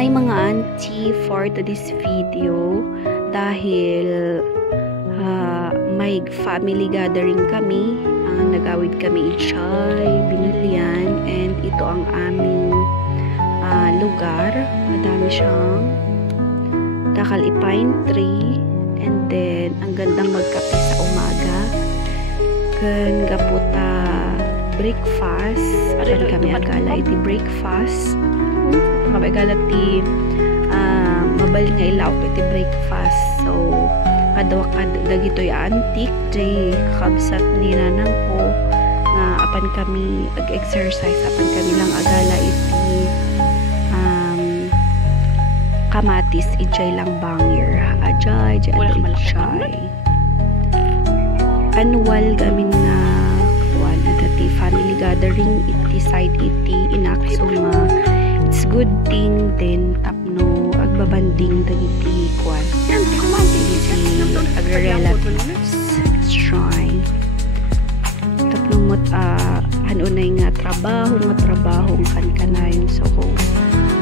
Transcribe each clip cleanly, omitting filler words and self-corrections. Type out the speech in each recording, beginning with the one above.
Hi mga auntie, for today's video dahil may family gathering kami, nagawid kami Ichay, Binilian, and ito ang aming lugar. Madami siyang kakalipine tree, and then ang gandang magkape sa umaga kan gaputa breakfast apan kami agala iti breakfast mabagala ti mabali nga ilaw iti breakfast. So kadawak dagitoy antik jay kabsat ni nanang ko nga apan kami ag-exercise apan kami lang agala iti kamatis ijay lang bangir ajay annual gamin na dati family gathering iti side iti inakso nga it's good thing then tapno agbabanding dagiti kwan iti agre-relatives shrine tapno mo't hanunay nga trabaho kan kanayon. So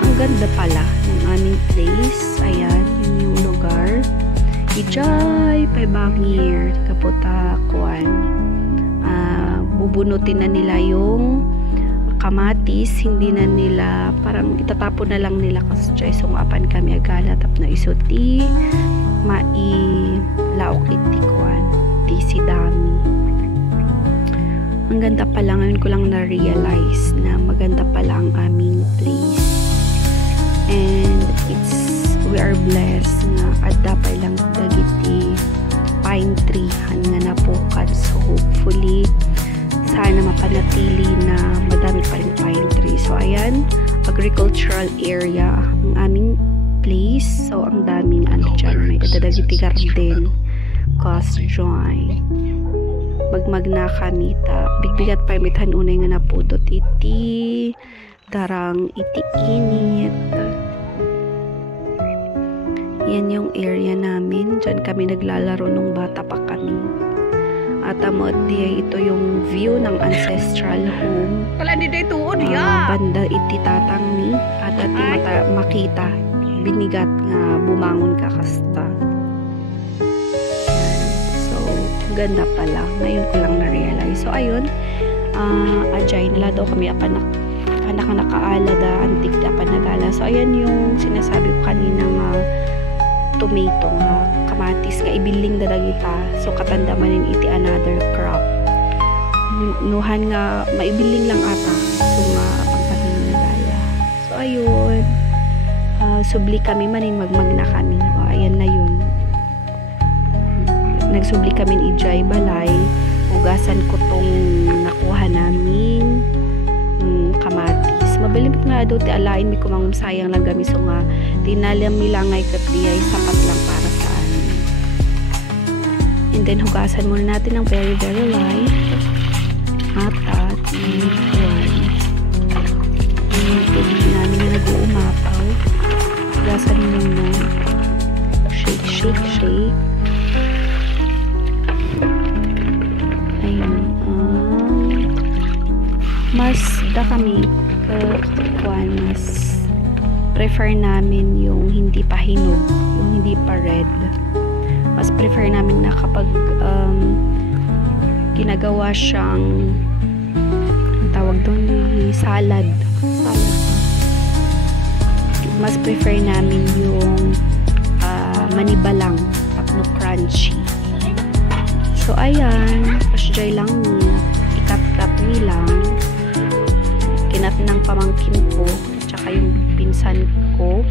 ang ganda pala ng aming place. Ayan yung lugar ijay paibangir kaputa kwan bubunutin na nila yung kamatis, hindi na nila parang itatapon na lang nila kasi chay sungapan kami agala tap na isuti laok iti kwan ti si dami. Ang ganda pala, ngayon ko lang na-realize na maganda pala ang aming place, and we are blessed na adapay lang dagiti pine tree nga napukan. So hopefully sana mapanatili na madami pa rin pine tree. So ayan, agricultural area ang aming place. So ang daming ano dyan, may kadadagiti garden cause joy magmag na kamita bigbigat pa imitan unay nga napudot iti darang iti init. Yan yung area namin. Diyan kami naglalaro nung bata pa kami. At amot diya ito yung view ng ancestral home. Banda iti tatang ni at ati makita binigat nga bumangon ka kasta. So ganda pala. Ngayon ko lang na-realize. So ayun, ajay nila daw kami anak nakaala da antik da panagala. So ayan yung sinasabi ko kanina nga tomato nga kamatis nga ibiling dadagita. So katanda manin iti another crop nuhan nga maibiling lang ata. So nga pagpatin na dala. So ayun, subli kami manin magmag na kami. Ayan na yun, nagsubli kami ni ijay balay. Ugasan ko tong nakuha namin kamatis. Mabilim nga daw ti alain mi kumangum sayang lang gami. So nga tinalam milangay kat diyay sapat lang para sa amin. And then hugasan muna natin ng very light at yung tubig namin na nag-uumapaw. Hugasan muna, shake ayun. Mas mas prefer namin yung hindi pa hinog, yung hindi pa red. Mas prefer namin na kapag ginagawa siyang ang tawag doon salad, mas prefer namin yung manibalang tapno crunchy. So ayan, pasjay lang niya, ikat-kat nilang kinat ng pamangkin ko tsaka yung pinsan ko,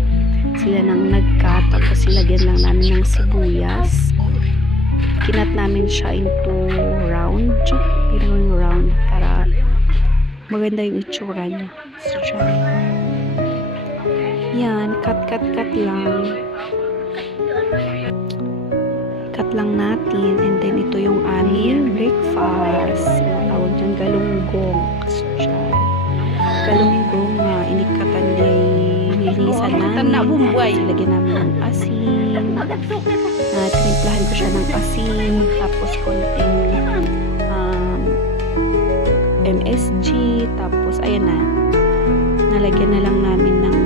sila nang nagkat, tapos silagyan lang namin ng sibuyas, kinat namin siya into round para maganda yung itsura niya. So yan, cut lang natin, and then ito yung aming breakfast. Tawag dyan galunggong. Galunggong nga inikatan day nilinisan namin. Lagyan namin ng asin. Tinimplahan ko siya ng asin, tapos konting MSG, tapos ayan na, nalagyan na lang namin ng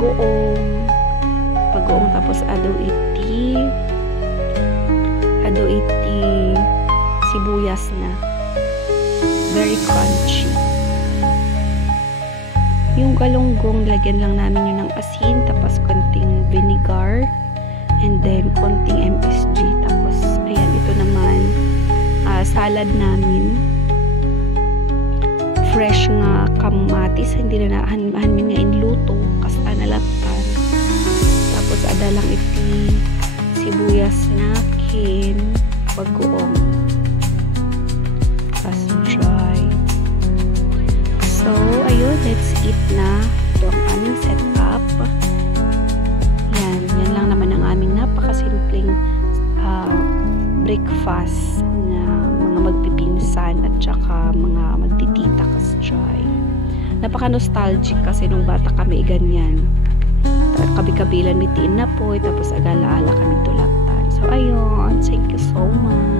bagoong tapos ado iti sibuyas na, very crunchy. Yung galunggong, lagyan lang namin yun ng asin, tapos konting vinegar, and then konting MSG. Tapos, ayan, ito naman, salad namin. Fresh nga kamatis, hindi na nahanmin nga inluto, kasta na laptan. Tapos, ada lang iti sibuyas na kin, bagoong. Tapos, dry. So, ayun, let's eat na. Ito ang aming setup. Yan lang naman ang aming napakasimpleng breakfast na mga magpipinsan at saka mga magtitita kasjay. Napaka-nostalgic kasi nung bata kami ganyan. Kabi-kabilan mitiin na po, tapos agala-ala kami tulatan. So, ayun, thank you so much.